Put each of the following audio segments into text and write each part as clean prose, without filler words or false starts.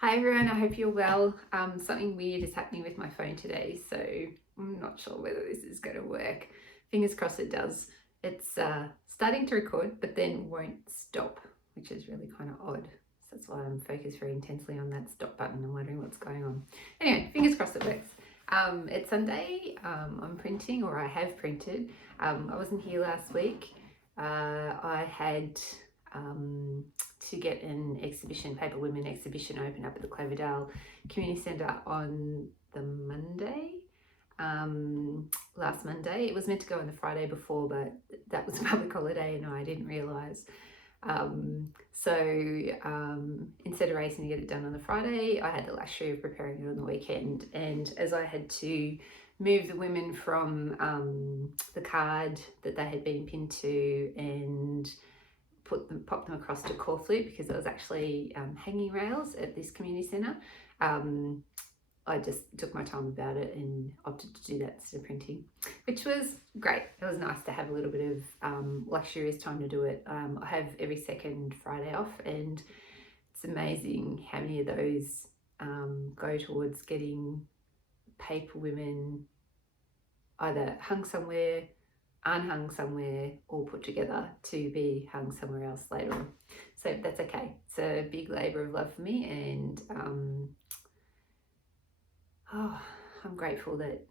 Hi everyone, I hope you're well. Something weird is happening with my phone today, so I'm not sure whether this is going to work. Fingers crossed it does. It's starting to record, but then won't stop, which is really kind of odd. So that's why I'm focused very intensely on that stop button. I'm wondering what's going on. Anyway, fingers crossed it works. It's Sunday. I'm printing, or I have printed. I wasn't here last week. I had to get an exhibition, Paper Women exhibition, open up at the Cloverdale Community Centre on the Monday. Last Monday. It was meant to go on the Friday before, but that was a public holiday and I didn't realise. Instead of racing to get it done on the Friday, I had the luxury of preparing it on the weekend. And as I had to move the women from the card that they had been pinned to and pop them across to Corflute, because there was actually hanging rails at this community centre. I just took my time about it and opted to do that instead of printing, which was great. It was nice to have a little bit of luxurious time to do it. I have every second Friday off, and it's amazing how many of those go towards getting Paper Women either hung somewhere, unhung somewhere, or put together to be hung somewhere else later on. So that's okay. It's a big labour of love for me, and I'm grateful that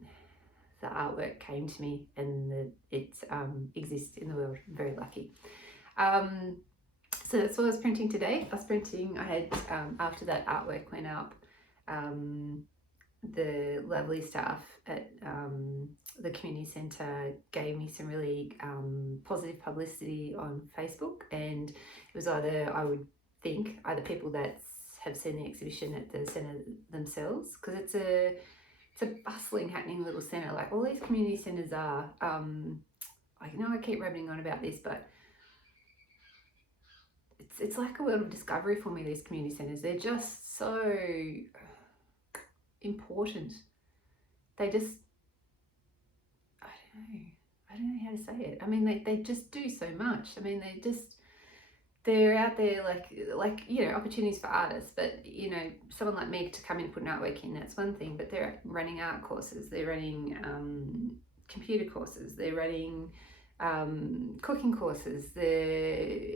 the artwork came to me and that it exists in the world. I'm very lucky. So that's what I was printing today. I had, after that artwork went up, the lovely staff at the community centre gave me some really positive publicity on Facebook, and it was either, I would think, either people that have seen the exhibition at the centre themselves, because it's a bustling, happening little centre, like all these community centres are. I know I keep rabbiting on about this, but it's like a world of discovery for me, these community centres. They're just so important. They just, I don't know how to say it. I mean, they just do so much. I mean, they're out there like opportunities for artists, but someone like me to come in and put an artwork in, that's one thing, but they're running art courses, they're running computer courses, they're running cooking courses, they're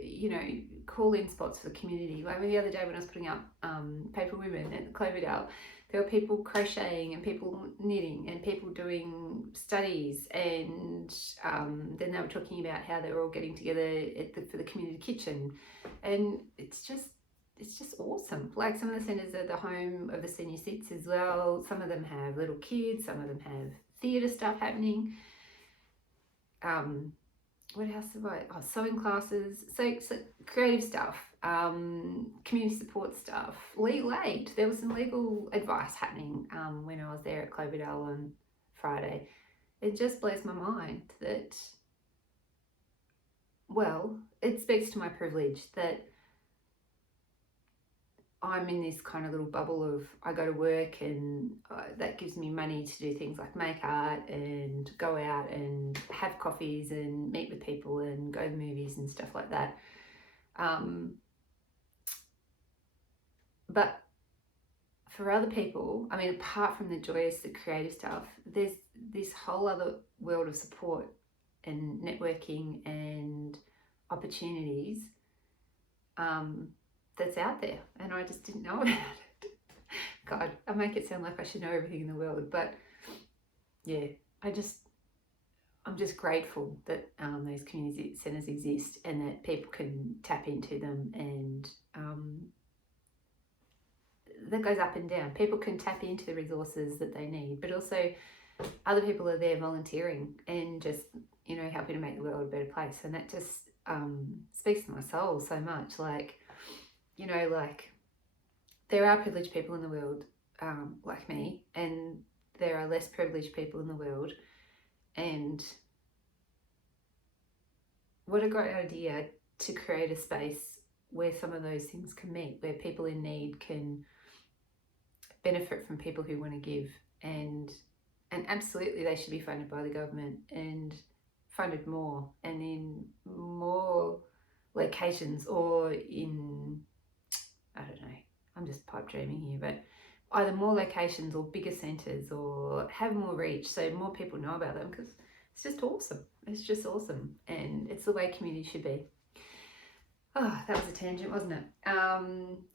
call-in spots for the community. I mean, the other day when I was putting up Paper Women at the Cloverdale, there were people crocheting and people knitting and people doing studies, and then they were talking about how they were all getting together for the community kitchen, and it's just awesome. Like, some of the centres are the home of the senior cits as well. Some of them have little kids, some of them have theatre stuff happening. What else have I? Oh, sewing classes, so creative stuff, community support stuff, legal aid. There was some legal advice happening when I was there at Cloverdale on Friday. It just blows my mind that, well, it speaks to my privilege that I'm in this kind of little bubble of, I go to work and that gives me money to do things like make art and go out and have coffees and meet with people and go to movies and stuff like that. But for other people, I mean, apart from the joyous, the creative stuff, there's this whole other world of support and networking and opportunities that's out there, and I just didn't know about it. God, I make it sound like I should know everything in the world, but yeah, I'm just grateful that those community centres exist and that people can tap into them, and that goes up and down. People can tap into the resources that they need, but also other people are there volunteering and just helping to make the world a better place, and that just speaks to my soul so much. Like, there are privileged people in the world like me, and there are less privileged people in the world, and what a great idea to create a space where some of those things can meet, where people in need can benefit from people who want to give, and absolutely they should be funded by the government and funded more and in more locations, or in, I don't know, I'm just pipe dreaming here, but either more locations or bigger centres or have more reach so more people know about them, because it's just awesome. It's just awesome, and it's the way community should be. Oh, that was a tangent, wasn't it?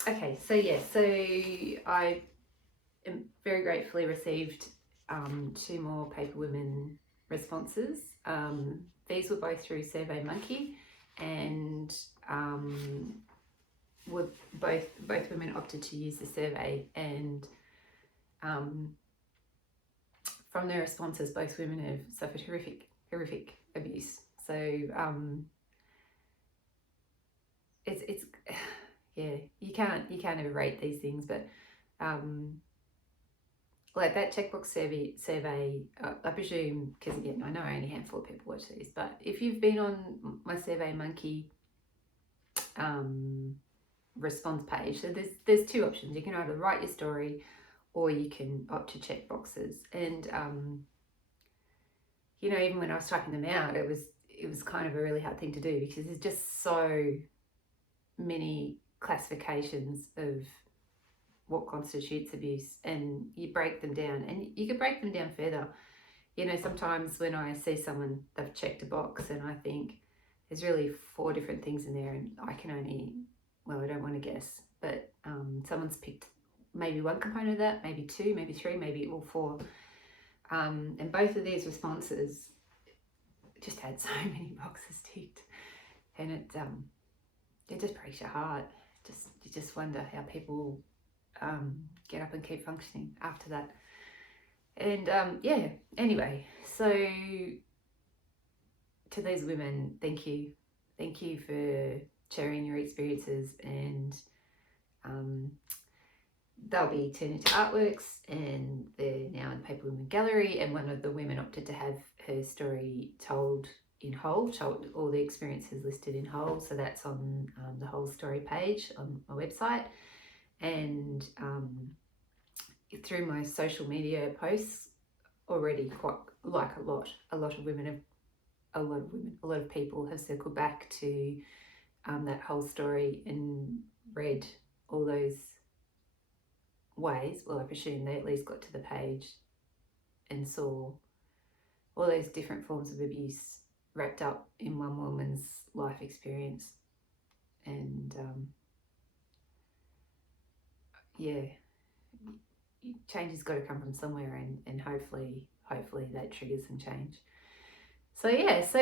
Okay, so yeah, so I am very gratefully received 2 more Paper Women responses. These were both through SurveyMonkey, and were both women opted to use the survey, and from their responses, both women have suffered horrific abuse. So it's yeah, you can't ever rate these things, but like that checkbox survey, I presume, because again, I know only a handful of people watch these, but if you've been on my SurveyMonkey response page, so there's 2 options. You can either write your story, or you can opt to check boxes. And you know, even when I was typing them out, it was kind of a really hard thing to do, because there's just so many classifications of what constitutes abuse, and you break them down, and you can break them down further. You know, sometimes when I see someone, they've checked a box, and I think there's really 4 different things in there, and I can only, well, I don't want to guess, but someone's picked maybe 1 component of that, maybe 2, maybe 3, maybe all 4. And both of these responses just had so many boxes ticked, and it just breaks your heart. You just wonder how people get up and keep functioning after that. And yeah, anyway, so to these women, thank you for sharing your experiences, and they'll be turned into artworks, and they're now in the Paper Women Gallery, and one of the women opted to have her story told in whole, told all the experiences listed in whole, so that's on the whole story page on my website. And through my social media posts already, quite like a lot of people have circled back to that whole story and read all those ways. Well, I presume they at least got to the page and saw all those different forms of abuse wrapped up in one woman's life experience. And yeah, change has got to come from somewhere, and hopefully that triggers some change. So yeah, so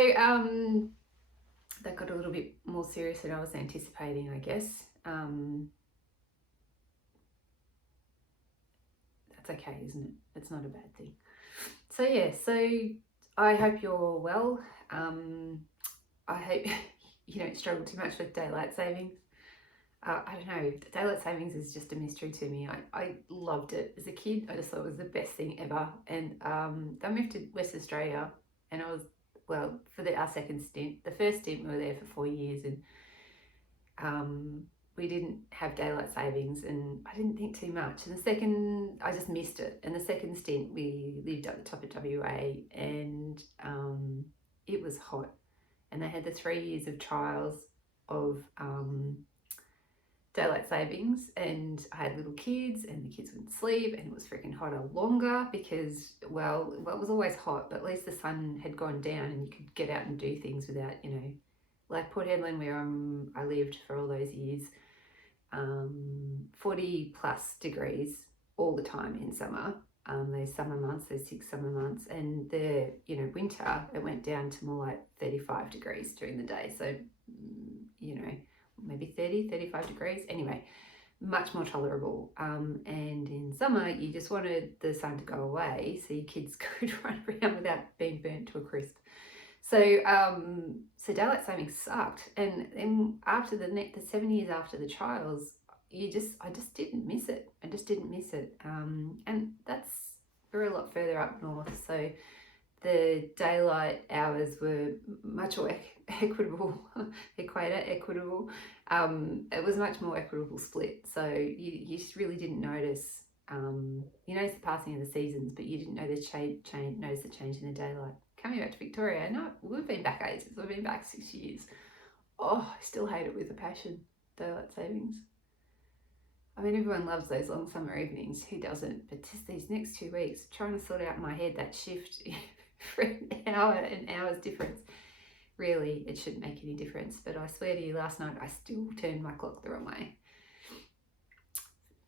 that got a little bit more serious than I was anticipating, I guess. That's okay, isn't it? It's not a bad thing. So yeah, so I hope you're well. I hope you don't struggle too much with daylight savings. I don't know, daylight savings is just a mystery to me. I loved it as a kid. I just thought it was the best thing ever. And I moved to West Australia, and I was, well, for our second stint. The first stint we were there for 4 years, and we didn't have daylight savings, and I didn't think too much. And the second, I just missed it. And the second stint, we lived at the top of WA, and it was hot. And they had the 3 years of trials of daylight savings, and I had little kids, and the kids wouldn't sleep, and it was freaking hotter longer because, well, it was always hot, but at least the sun had gone down and you could get out and do things without, you know, like Port Hedland, where I lived for all those years, 40 plus degrees all the time in summer. Those summer months, those 6 summer months, and the, you know, winter, it went down to more like 35 degrees during the day. So, you know, maybe 30, 35 degrees. Anyway, much more tolerable. And in summer, you just wanted the sun to go away so your kids could run around without being burnt to a crisp. So, so daylight saving sucked. And then after the 7 years after the trials, I just didn't miss it. I just didn't miss it. And we're a lot further up north. So the daylight hours were much more equitable, equitable. It was much more equitable split. So you just really didn't notice, you noticed the passing of the seasons, but you didn't know notice the change in the daylight. Coming back to Victoria, no, we've been back ages. We've been back 6 years. Oh, I still hate it with a passion, daylight savings. I mean, everyone loves those long summer evenings. Who doesn't? But just these next 2 weeks, trying to sort out in my head that shift for an hour's difference. Really, it shouldn't make any difference. But I swear to you, last night I still turned my clock the wrong way.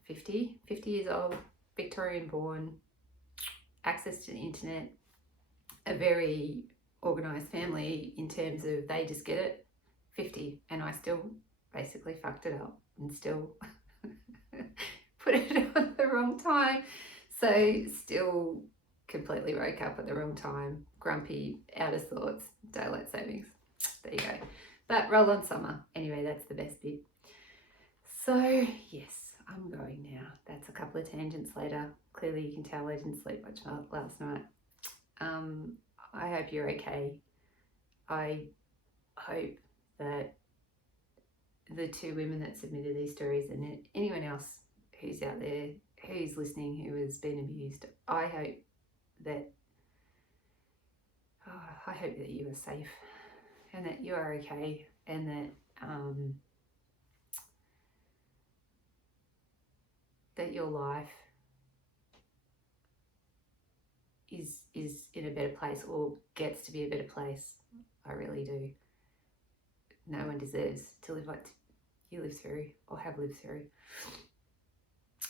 50 years old, Victorian born, access to the internet, a very organised family in terms of they just get it. 50, and I still basically fucked it up and still put it on the wrong time. So still completely woke up at the wrong time, grumpy, out of sorts, daylight savings. There you go. But roll on summer. Anyway, that's the best bit. So yes, I'm going now. That's a couple of tangents later. Clearly you can tell I didn't sleep much last night. I hope you're okay. I hope that the 2 women that submitted these stories, and anyone else who's out there who's listening who has been abused, I hope that you are safe and that you are okay, and that that your life is in a better place, or gets to be a better place. I really do. No one deserves to live like you live through or have lived through.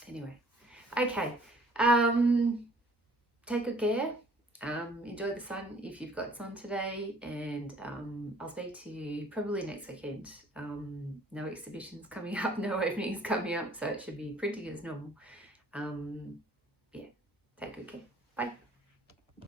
Anyway, okay. Take good care. Enjoy the sun if you've got sun today, and I'll speak to you probably next weekend. No exhibitions coming up, no openings coming up, so it should be printing as normal. Yeah, take good care. Bye.